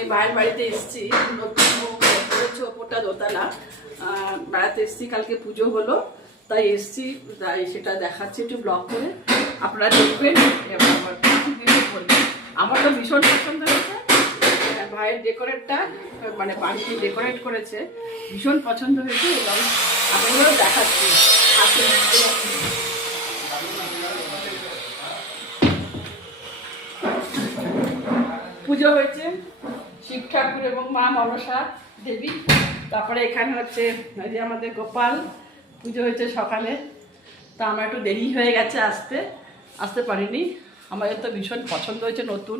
আমি ভাইয়ের বাড়িতে এসেছি, নতুন করেছে ওপরটা দোতলা, বেড়াতে এসেছি, কালকে পুজো হলো তাই এসেছি, তাই সেটা দেখাচ্ছি একটু ব্লগ করে, আপনারা দেখবেন। আমার তো ভীষণ পছন্দ হয়েছে ভাইয়ের ডেকোরেটটা, মানে বাড়িতে ডেকোরেট করেছে, ভীষণ পছন্দ হয়েছে এবং আপনাদেরও দেখাচ্ছি। পুজো হয়েছে শিব ঠাকুর এবং মা মনসা দেবী, তারপরে এখানে হচ্ছে এই যে আমাদের গোপাল, পুজো হয়েছে সকালে। তা আমার একটু দেরি হয়ে গেছে আসতে পারিনি। আমাদের তো ভীষণ পছন্দ হয়েছে, নতুন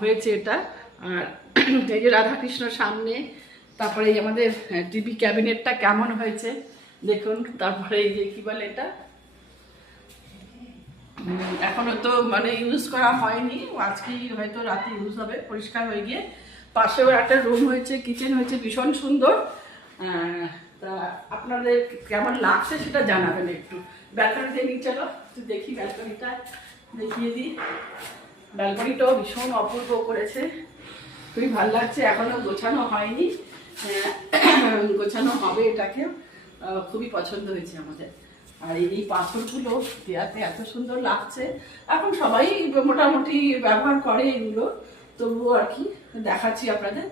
হয়েছে এটা। আর এই যে রাধাকৃষ্ণর সামনে, তারপরে এই আমাদের টিভি ক্যাবিনেটটা কেমন হয়েছে দেখুন। তারপরে এই যে কী বলে এটা, এখনও তো মানে ইউজ করা হয়নি, আজকেই হয়তো রাতে ইউজ হবে, পরিষ্কার হয়ে গিয়ে। পাশেও একটা রুম হয়েছে, কিচেন হয়েছে, ভীষণ সুন্দর। তা আপনাদের কেমন লাগছে সেটা জানাবেন একটু। ব্যালকনিতে নিয়ে চলো একটু দেখি, ব্যালকনিটা দেখিয়ে দিই। ব্যালকনিটাও ভীষণ অপূর্ব করেছে, খুবই ভালো লাগছে। এখনও গোছানো হয়নি, গোছানো হবে এটাকে। খুবই পছন্দ হয়েছে আমাদের। আর এই পাথরগুলো দেওয়াতে এত সুন্দর লাগছে। এখন সবাই মোটামুটি ব্যবহার করে এগুলো, তবুও আর কি দেখাচ্ছি আপনাদের,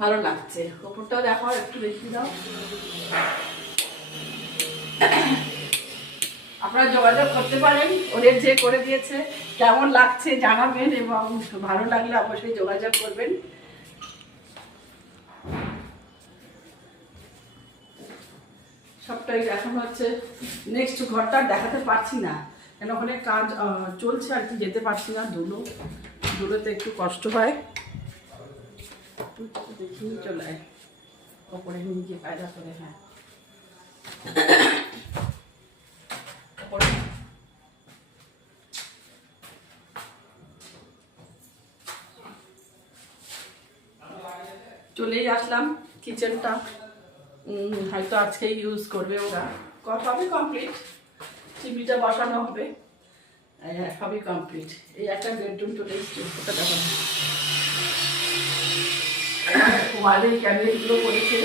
ভালো লাগছে। ওপরটাও দেখো, একটু দেখিয়ে দাও। আপনারা যোগাযোগ করতে পারেন, ওদের যে করে দিয়েছে কেমন লাগছে জানাবেন, এবং ভালো লাগলে অবশ্যই যোগাযোগ করবেন। সবটাই এখন হচ্ছে, নেক্সট ঘরটা দেখাতে পারছি না কেন, ওখানে কাজ চলছে আর কি, যেতে পারছি না। দূরেতে একটু কষ্ট হয়। দেখিয়ে চলে ওপরে নিয়ে গিয়ে কায়দা করে। হ্যাঁ, চলেই আসলাম কিচেনটা, হয়তো আজকে ইউজ করবে ওরা, সবই কমপ্লিট। টিভিটা বসানো হবে, হ্যাঁ সবই কমপ্লিট। এই একটা বেডরুম চলে এসছে, ওটা দেখো ওয়ালে ক্যাবিনেটগুলো করেছে।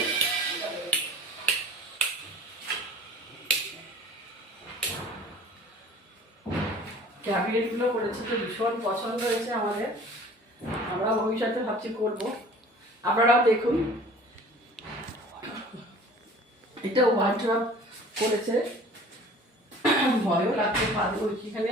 ক্যাবিনেটগুলো করেছে তো ভীষণ পছন্দ হয়েছে আমাদের, আমরা ভবিষ্যতে ভাবছি করবো, আপনারাও দেখুন। এটা ওয়ার্ড্রপ করেছে, ভয়ও লাগতে পারবো, এখানে